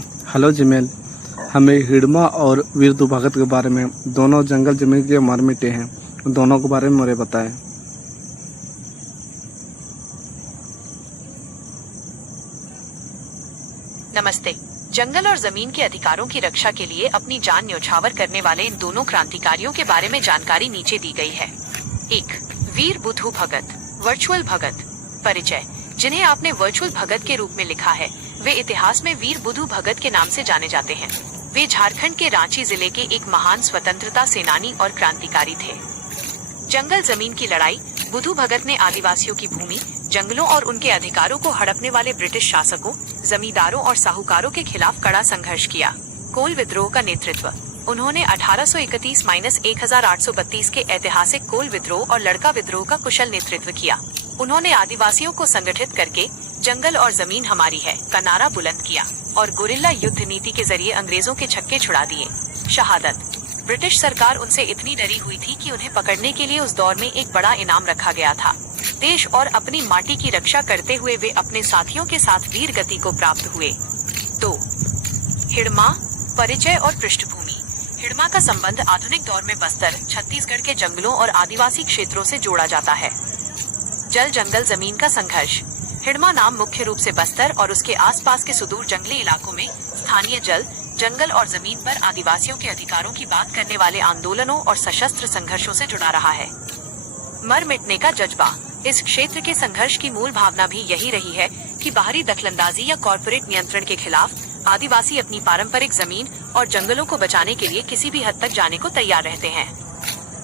Hello Gmail, हमें हिडमा और वीर दुभागत के बारे में, दोनों जंगल जमीन के मर मिटे हैं, दोनों के बारे में मुझे बताएं। नमस्ते। जंगल और जमीन के अधिकारों की रक्षा के लिए अपनी जान न्यौछावर करने वाले इन दोनों क्रांतिकारियों के बारे में जानकारी नीचे दी गई है। 1. वीर बुधु भगत, वर्चुअल भगत। परिचय। जिन्हें आपने वर्चुअल भगत के रूप में लिखा है, वे इतिहास में वीर बुधु भगत के नाम से जाने जाते हैं। वे झारखंड के रांची जिले के एक महान स्वतंत्रता सेनानी और क्रांतिकारी थे। जंगल जमीन की लड़ाई। बुधु भगत ने आदिवासियों की भूमि, जंगलों और उनके अधिकारों को हड़पने वाले ब्रिटिश शासकों, जमींदारों और साहूकारों के खिलाफ कड़ा संघर्ष किया। कोल विद्रोह का नेतृत्व। उन्होंने 1831-1832 के ऐतिहासिक कोल विद्रोह और लड़का विद्रोह का कुशल नेतृत्व किया। उन्होंने आदिवासियों को संगठित करके जंगल और जमीन हमारी है का नारा बुलंद किया और गुरिल्ला युद्ध नीति के जरिए अंग्रेजों के छक्के छुड़ा दिए। शहादत। ब्रिटिश सरकार उनसे इतनी डरी हुई थी कि उन्हें पकड़ने के लिए उस दौर में एक बड़ा इनाम रखा गया था। देश और अपनी माटी की रक्षा करते हुए वे अपने साथियों के साथ वीर गति को प्राप्त हुए। 2. हिडमा, परिचय और पृष्ठभूमि। हिडमा का संबंध आधुनिक दौर में बस्तर, छत्तीसगढ़ के जंगलों और आदिवासी क्षेत्रों से जोड़ा जाता है। जल जंगल जमीन का संघर्ष। हिडमा नाम मुख्य रूप से बस्तर और उसके आसपास के सुदूर जंगली इलाकों में स्थानीय जल, जंगल और जमीन पर आदिवासियों के अधिकारों की बात करने वाले आंदोलनों और सशस्त्र संघर्षों से जुड़ा रहा है। मर मिटने का जज्बा। इस क्षेत्र के संघर्ष की मूल भावना भी यही रही है कि बाहरी दखलंदाजी या कॉर्पोरेट नियंत्रण के खिलाफ आदिवासी अपनी पारंपरिक जमीन और जंगलों को बचाने के लिए किसी भी हद तक जाने को तैयार रहते हैं।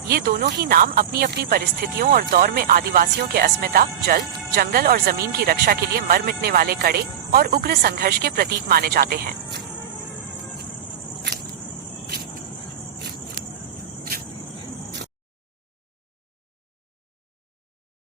ये दोनों ही नाम अपनी अपनी परिस्थितियों और दौर में आदिवासियों के अस्मिता, जल, जंगल और जमीन की रक्षा के लिए मर मिटने वाले कड़े और उग्र संघर्ष के प्रतीक माने जाते हैं।